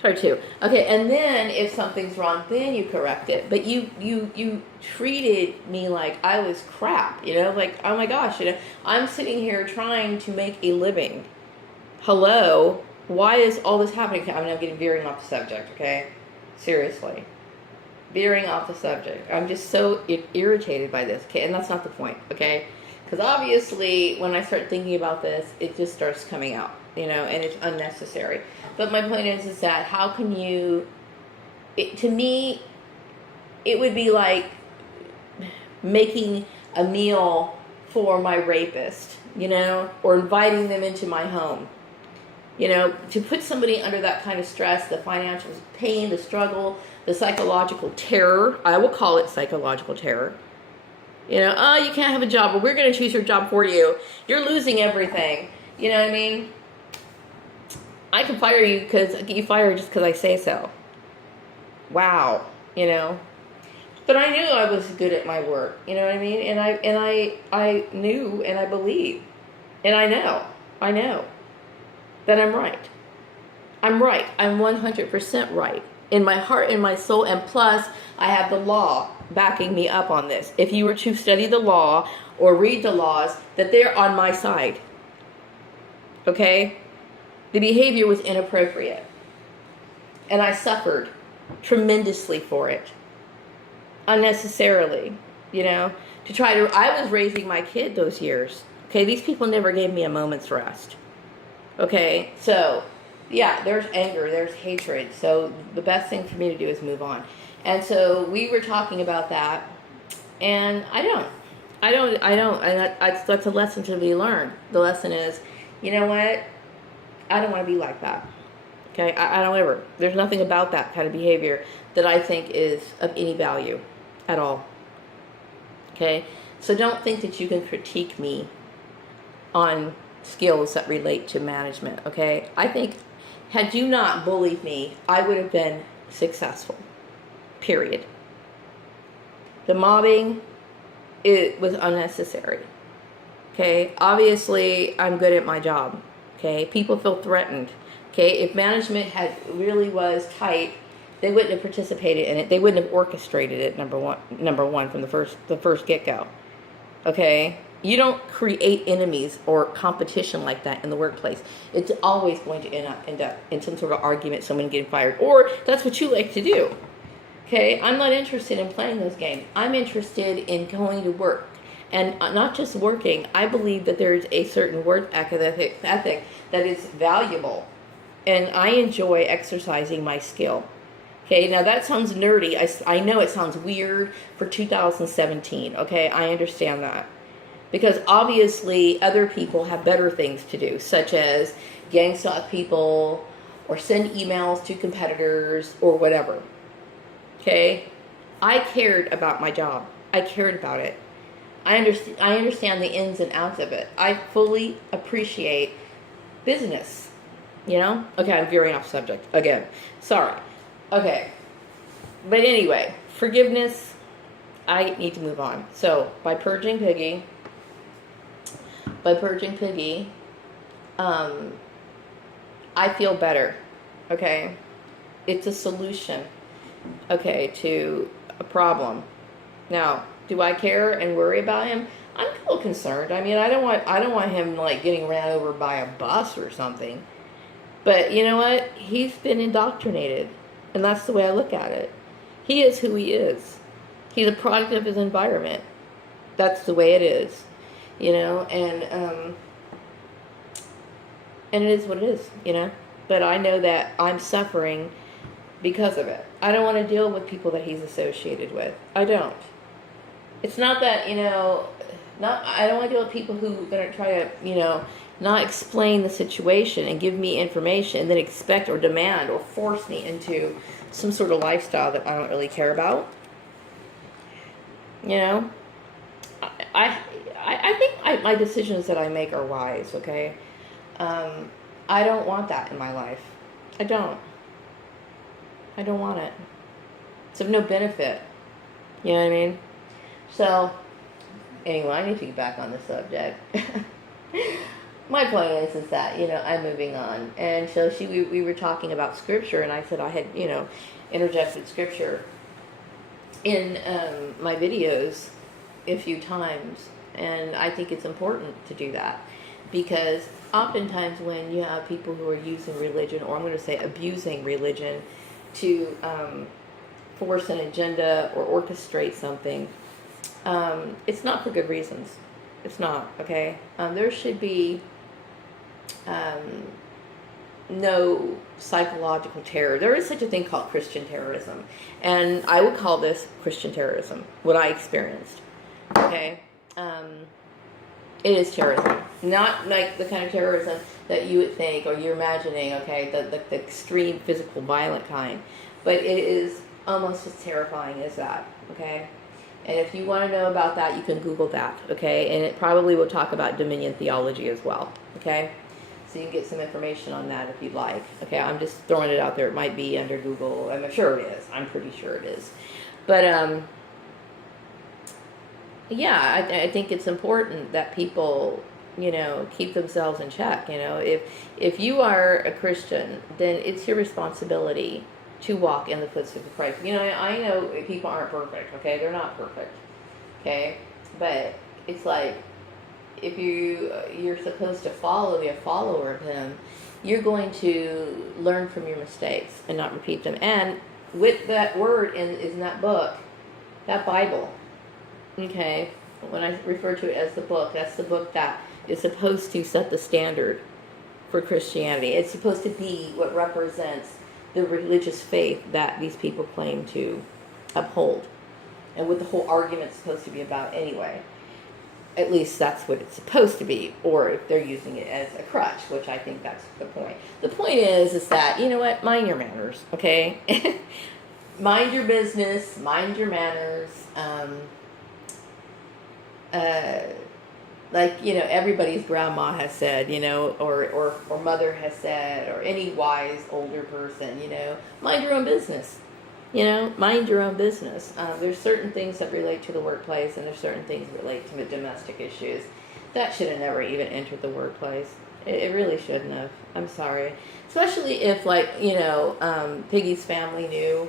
Try to. Okay, and then if something's wrong, then you correct it. But you treated me like I was crap, like, oh my gosh, I'm sitting here trying to make a living. Hello, why is all this happening? I mean, I'm getting veering off the subject, okay? Seriously. Veering off the subject. I'm just so irritated by this, okay? And that's not the point, okay? Because obviously, when I start thinking about this, it just starts coming out, and it's unnecessary. But my point is that how can you, to me, it would be like making a meal for my rapist, or inviting them into my home. To put somebody under that kind of stress, the financial pain, the struggle, the psychological terror, I will call it psychological terror. Oh, you can't have a job. Well, we're going to choose your job for you. You're losing everything. You know what I mean? I can fire you because you fire just because I say so. Wow. But I knew I was good at my work. You know what I mean? And I knew and I believe. And I know that I'm right. I'm right. I'm 100% right. In my heart, in my soul, and plus, I have the law backing me up on this. If you were to study the law or read the laws, that they're on my side. Okay? The behavior was inappropriate. And I suffered tremendously for it. Unnecessarily, to try to, I was raising my kid those years. Okay? These people never gave me a moment's rest. Okay? So, yeah, there's anger, there's hatred. So the best thing for me to do is move on. And so we were talking about that, and I don't. And that's a lesson to be learned. The lesson is, you know what? I don't want to be like that. Okay? I don't ever. There's nothing about that kind of behavior that I think is of any value at all. Okay? So don't think that you can critique me on skills that relate to management. Okay? I think had you not bullied me, I would have been successful. Period. The mobbing, it was unnecessary. Okay? Obviously, I'm good at my job. Okay? People feel threatened. Okay? If management had really was tight, they wouldn't have participated in it. They wouldn't have orchestrated it, number one from the first get-go. Okay? You don't create enemies or competition like that in the workplace. It's always going to end up in some sort of argument, someone getting fired. Or that's what you like to do. Okay? I'm not interested in playing those games. I'm interested in going to work. And not just working. I believe that there's a certain work ethic that is valuable. And I enjoy exercising my skill. Okay, now that sounds nerdy. I know it sounds weird for 2017. Okay, I understand that. Because obviously other people have better things to do, such as gang stalk people or send emails to competitors or whatever. Okay? I cared about my job. I cared about it. I understand the ins and outs of it. I fully appreciate business. Okay, I'm veering off subject again. Sorry. Okay. But anyway, forgiveness, I need to move on. So, by purging Piggy, I feel better. Okay? It's a solution, okay, to a problem. Now, do I care and worry about him? I'm a little concerned. I mean, I don't want him like getting ran over by a bus or something. But you know what? He's been indoctrinated. And that's the way I look at it. He is who he is. He's a product of his environment. That's the way it is. And it is what it is, But I know that I'm suffering because of it. I don't want to deal with people that he's associated with. I don't. It's not that, I don't want to deal with people who are going to try to, not explain the situation and give me information and then expect or demand or force me into some sort of lifestyle that I don't really care about. I think my decisions that I make are wise, okay? I don't want that in my life. I don't want it. It's of no benefit. You know what I mean? So, anyway, I need to get back on the subject. my point is that, I'm moving on. And so we were talking about scripture, and I said I had, interjected scripture in my videos a few times, and I think it's important to do that, because oftentimes when you have people who are using religion, or I'm going to say abusing religion, to force an agenda or orchestrate something, it's not for good reasons. It's not, okay? There should be no psychological terror. There is such a thing called Christian terrorism, and I would call this Christian terrorism, what I experienced, okay? It is terrorism, not like the kind of terrorism that you would think, or you're imagining, okay, the extreme physical violent kind, but it is almost as terrifying as that, okay? And if you want to know about that, you can Google that, okay? And it probably will talk about Dominion theology as well, okay? So you can get some information on that if you'd like. Okay, I'm just throwing it out there. It might be under Google. I'm sure it is. I'm pretty sure it is. But, yeah, I think it's important that people, keep themselves in check. If you are a Christian, then it's your responsibility to walk in the footsteps of Christ. I know people aren't perfect, okay? They're not perfect, okay? But it's like, if you're supposed to be a follower of him, you're going to learn from your mistakes and not repeat them. And with that word in that book, that Bible, okay, when I refer to it as the book, that's the book that is supposed to set the standard for Christianity. It's supposed to be what represents the religious faith that these people claim to uphold, and what the whole argument's supposed to be about anyway. At least that's what it's supposed to be, or if they're using it as a crutch, which I think that's the point. The point is that, mind your manners, okay? Mind your business, mind your manners. Everybody's grandma has said, or mother has said, or any wise older person, mind your own business. Mind your own business. There's certain things that relate to the workplace, and there's certain things that relate to domestic issues. That should have never even entered the workplace. It really shouldn't have. I'm sorry. Especially if, Piggy's family knew,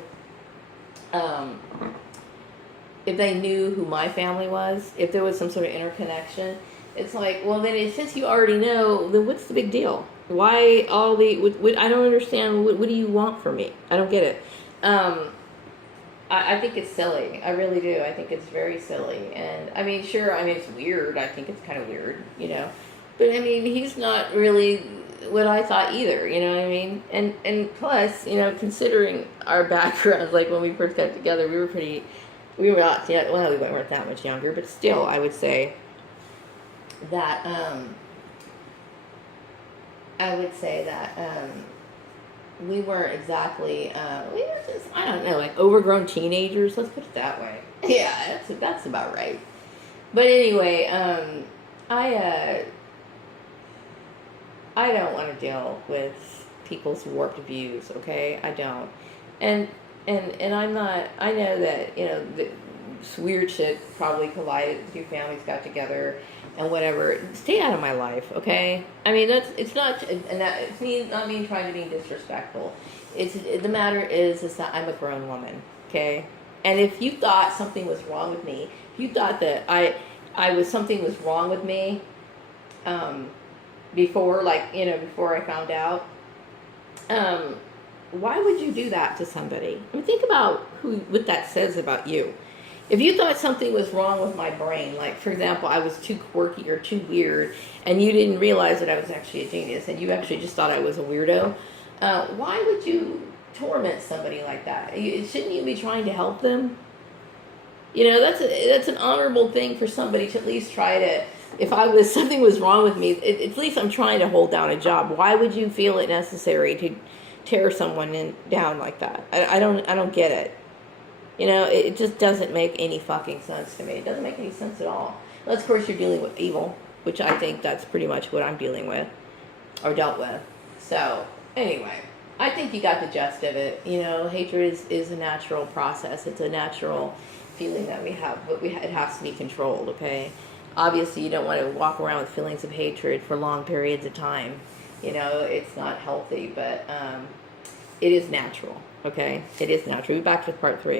if they knew who my family was, if there was some sort of interconnection, it's like, well, then since you already know, then what's the big deal? Why all I don't understand. What do you want from me? I don't get it. I think it's silly. I really do. I think it's very silly. And, it's weird. I think it's kind of weird, But, he's not really what I thought either, you know what I mean? And plus, considering our backgrounds, like when we first got together, we weren't that much younger, but still, I would say that, we weren't exactly, we were just, I don't know, like overgrown teenagers, let's put it that way. Yeah, that's about right. But anyway, I don't want to deal with people's warped views, okay? I don't. And I'm not, I know that, this weird shit probably collided, the two families got together, and whatever. Stay out of my life, okay? It's not, and that, it's me not being trying to be disrespectful. The matter is that I'm a grown woman, okay? And if you thought something was wrong with me, if you thought that something was wrong with me, before I found out, why would you do that to somebody? Think about what that says about you. If you thought something was wrong with my brain, like, for example, I was too quirky or too weird, and you didn't realize that I was actually a genius, and you actually just thought I was a weirdo, why would you torment somebody like that? Shouldn't you be trying to help them? That's an honorable thing for somebody to at least try to, if something was wrong with me, at least I'm trying to hold down a job. Why would you feel it necessary to tear someone down like that? I don't get it. It just doesn't make any fucking sense to me. It doesn't make any sense at all. Unless, of course, you're dealing with evil, which I think that's pretty much what I'm dealing with, or dealt with. So, anyway, I think you got the gist of it. Hatred is a natural process. It's a natural feeling that we have, but it has to be controlled, okay? Obviously, you don't want to walk around with feelings of hatred for long periods of time. You know, it's not healthy, but it is natural. Okay, it is natural. We'll be back with part 3.